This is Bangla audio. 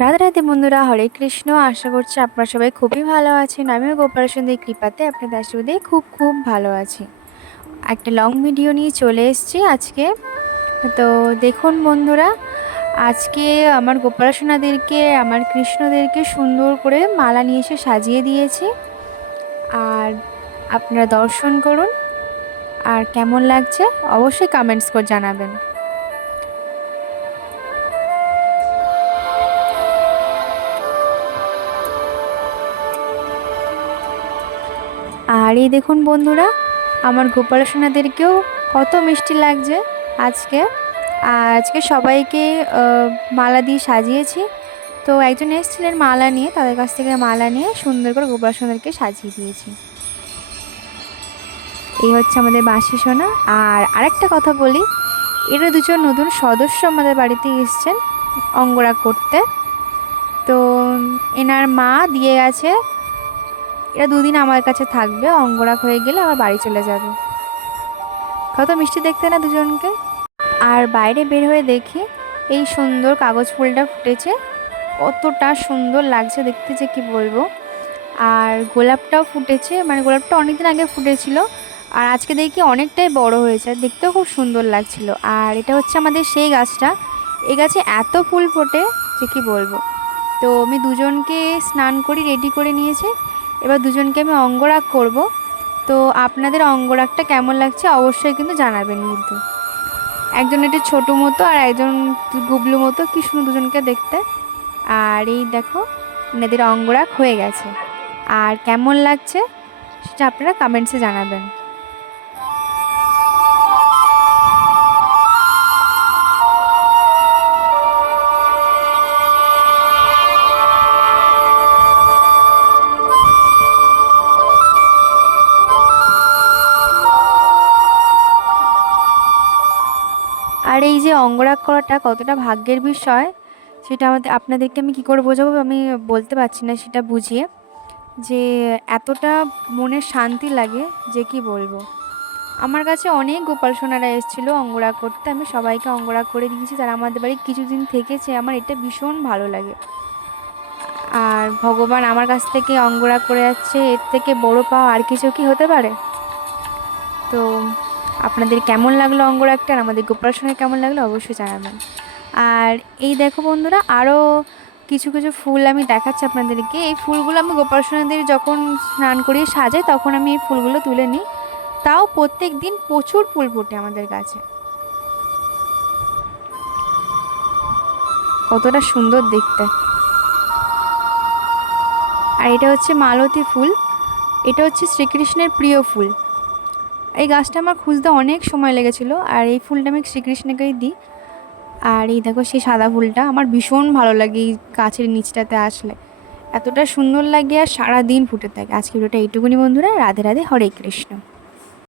রাধে রাধে বন্ধুরা, হরে কৃষ্ণ। আশা করছি আপনারা সবাই খুবই ভালো আছেন। আমিও গোপাল সন্ধ্যে কৃপাতে আপনাদের আশীর্বাদে খুব খুব ভালো আছি। একটা লং ভিডিও নিয়ে চলে এসেছি আজকে। তো দেখুন বন্ধুরা, আজকে আমার গোপাল সোনাদেরকে আমার কৃষ্ণদেরকে সুন্দর করে মালা নিয়ে এসে সাজিয়ে দিয়েছি। আর আপনারা দর্শন করুন। আর কেমন লাগছে অবশ্যই কমেন্টস করে জানাবেন। আর এই দেখুন বন্ধুরা, আমার গোপাল সোনাদেরকেও কত মিষ্টি লাগছে আজকে। আজকে সবাইকে মালা দিয়ে সাজিয়েছি। তো একজন এসেছিলেন মালা নিয়ে, তাদের কাছ থেকে মালা নিয়ে সুন্দর করে গোপাল সোনাদেরকে সাজিয়ে দিয়েছি। এই হচ্ছে আমাদের বাঁশি সোনা। আর আরেকটা কথা বলি, এরা দুজন নতুন সদস্য আমাদের বাড়িতে এসছেন অঙ্গরা করতে। তো এনার মা দিয়ে গেছে এরা দুদিন আমার কাছে থাকবে, অঙ্গরাগ হয়ে গেলে আবার বাড়ি চলে যাবে। কত মিষ্টি দেখতে না দুজনকে? আর বাইরে বের হয়ে দেখি, এই সুন্দর কাগজ ফুলটা ফুটেছে, কতটা সুন্দর লাগছে দেখতে যে কি বলব। আর গোলাপটাও ফুটেছে মানে গোলাপটা অনেকদিন আগে ফুটেছিল, আর আজকে দেখি অনেকটাই বড় হয়েছে দেখতেও খুব সুন্দর লাগছিল। আর এটা হচ্ছে আমাদের সেই গাছটা, এই গাছে এত ফুল ফোটে যে কি বলব। তো আমি দুজনকে স্নান করি, রেডি করে নিয়েছি এবার দুজনকে আমি অঙ্গরাগ করব। তো আপনাদের অঙ্গরাগটা কেমন লাগছে অবশ্যই কিন্তু জানাবেন কিন্তু। একজন একটু ছোটো মতো আর একজন গুবলু মতো, কি সুন্দর দুজনকে দেখতে? আর এই দেখো, এনাদের অঙ্গরাগ হয়ে গেছে। আর কেমন লাগছে সেটা আপনারা কমেন্টসে জানাবেন। আর এই যে অঙ্গরাগ করাটা কতটা ভাগ্যের বিষয়, সেটা আমাদের, আপনাদেরকে আমি কী করে বোঝাবো আমি বলতে পারছি না সেটা বুঝিয়ে। যে এতটা মনে শান্তি লাগে যে কি বলব। আমার কাছে অনেক গোপাল সোনারা এসেছিল অঙ্গরাগ করতে, আমি সবাইকে অঙ্গরাগ করে দিয়েছি তারা আমাদের বাড়ি কিছুদিন থেকেছে, আমার এটা ভীষণ ভালো লাগে। আর ভগবান আমার কাছ থেকে অঙ্গরাগ করে যাচ্ছে, এর থেকে বড় পাওয়া আর কিছু কি হতে পারে? তো আপনাদের কেমন লাগল অঙ্গরাগটা আর আমাদের গোপাল সোনার কেমন লাগল অবশ্যই জানাবেন। আর এই দেখো বন্ধুরা আরও কিছু কিছু ফুল আমি দেখাচ্ছি আপনাদেরকে। এই ফুলগুলো আমি গোপাল সোনাদের যখন স্নান করিয়ে সাজাই, তখন আমি এই ফুলগুলো তুলে নিই। তাও প্রত্যেক দিন প্রচুর ফুল ফোটে আমাদের কাছে কতটা সুন্দর দেখতে। আর এটা হচ্ছে মালতী ফুল। এটা হচ্ছে শ্রীকৃষ্ণের প্রিয় ফুল। এই গাছটা আমার খুঁজতে অনেক সময় লেগেছিলো আর এই ফুলটা আমি শ্রীকৃষ্ণকেই দিই। আর এই দেখো সেই সাদা ফুলটা, আমার ভীষণ ভালো লাগে এই গাছের নিচটাতে আসলে। এতটা সুন্দর লাগে আর সারাদিন ফুটে থাকে। আজকে ভিডিওটা এইটুকুনি বন্ধুরা, রাধে রাধে, হরে কৃষ্ণ।